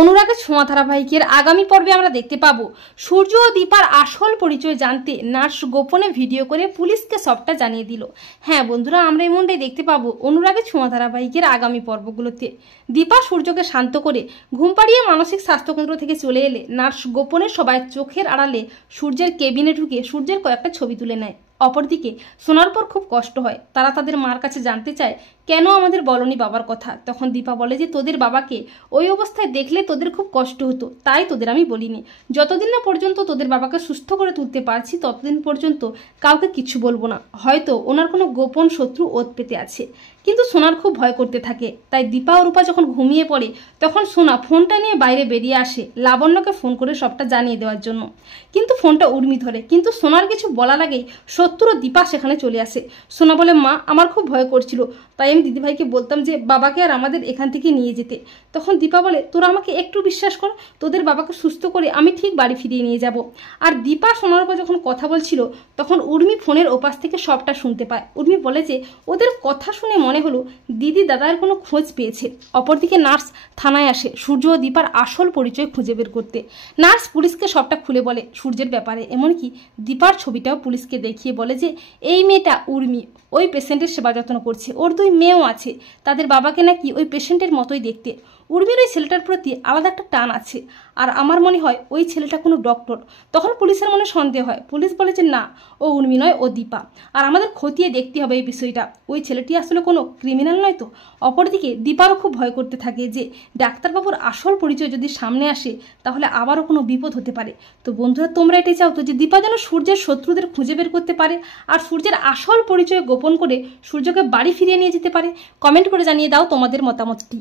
অনুরাগের ছোঁয়া ধারাবাহিকের আগামী পর্বে আমরা দেখতে পাবো সূর্য ও দীপার আসল পরিচয় জানতে নার্স গোপনে ভিডিও করে পুলিশকে সবটা জানিয়ে দিল। হ্যাঁ বন্ধুরা, আমরা এমনটাই দেখতে পাবো অনুরাগের ছোঁয়া ধারাবাহিকের আগামী পর্বগুলোতে। দীপা সূর্যকে শান্ত করে ঘুম পাড়িয়ে মানসিক স্বাস্থ্যকেন্দ্র থেকে চলে এলে নার্স গোপনে সবাই চোখের আড়ালে সূর্যের কেবিনে ঢুকে সূর্যের কয়েকটা ছবি তুলে নেয়। অপরদিকে শোনার পর খুব কষ্ট হয়। তারা তাদের মার কাছে জানতে চায়, কেন আমাদের বলনি বাবার কথা। তখন দীপা বলে যে তোদের বাবাকে ওই অবস্থায় দেখলে তোদের খুব কষ্ট হতো, তাই তোদের আমি বলিনি। যতদিন না পর্যন্ত তোদের বাবাকে সুস্থ করে তুলতে পারছি ততদিন পর্যন্ত কাউকে কিছু বলবো না। হয়তো ওনার কোনো গোপন শত্রু ওত পেতে আছে। কিন্তু সোনার খুব ভয় করতে থাকে। তাই দীপা ও রূপা যখন ঘুমিয়ে পড়ে তখন সোনা ফোনটা নিয়ে বাইরে বেরিয়ে আসে লাবণ্যকে ফোন করে সবটা জানিয়ে দেওয়ার জন্য। কিন্তু ফোনটা উর্মি ধরে, কিন্তু সোনার কিছু বলার আগেই শত্রু দীপা সেখানে চলে আসে। সোনা বলে, মা আমার খুব ভয় করছিল, তাই আমি দিদিভাইকে বলতাম যে বাবাকে আর আমাদের এখান থেকে নিয়ে যেতে। তখন দীপা বলে, তোরা আমাকে একটু বিশ্বাস কর, তোদের বাবাকে সুস্থ করে আমি ঠিক বাড়ি ফিরিয়ে নিয়ে যাব। আর দীপা সোনার উপর যখন কথা বলছিল তখন উর্মি ফোনের ওপাশ থেকে সবটা শুনতে পায়। উর্মি বলে যে ওদের কথা শুনে মনে হলো দিদি দাদার কোনো খোঁজ পেয়েছে। অপরদিকে নার্স থানায় আসে সূর্য ও দীপার আসল পরিচয় খুঁজে বের করতে। নার্স পুলিশকে সবটা খুলে বলে সূর্যের ব্যাপারে, এমনকি দীপার ছবিটাও পুলিশকে দেখিয়ে বলে যে এই মেয়েটা উর্মি ওই পেশেন্টের সেবা যত্ন করছে, ওর 2 মেয়েও আছে, তাদের বাবাকে নাকি ওই পেশেন্টের মতোই দেখতে। উর্মির ওই ছেলেটার প্রতি আলাদা একটা টান আছে, আর আমার মনে হয় ওই ছেলেটা কোনো ডক্টর। তখন পুলিশের মনে সন্দেহ হয়। পুলিশ বলে যে না, ও উর্মি নয়, ও দীপা। আর আমাদের খতিয়ে দেখতে হবে এই বিষয়টা, ওই ছেলেটি আসলে কোনো ক্রিমিনাল নয় তো। অপরদিকে দীপারও খুব ভয় করতে থাকে যে ডাক্তারবাবুর আসল পরিচয় যদি সামনে আসে তাহলে আবারও কোনো বিপদ হতে পারে। তো বন্ধুরা, তোমরা এটাই চাও তো যে দীপা যেন সূর্যের শত্রুদের খুঁজে বের করতে পারে আর সূর্যের আসল পরিচয় গোপন করে সূর্যকে বাড়ি ফিরিয়ে নিয়ে যেতে পারে? কমেন্ট করে জানিয়ে দাও তোমাদের মতামতটি।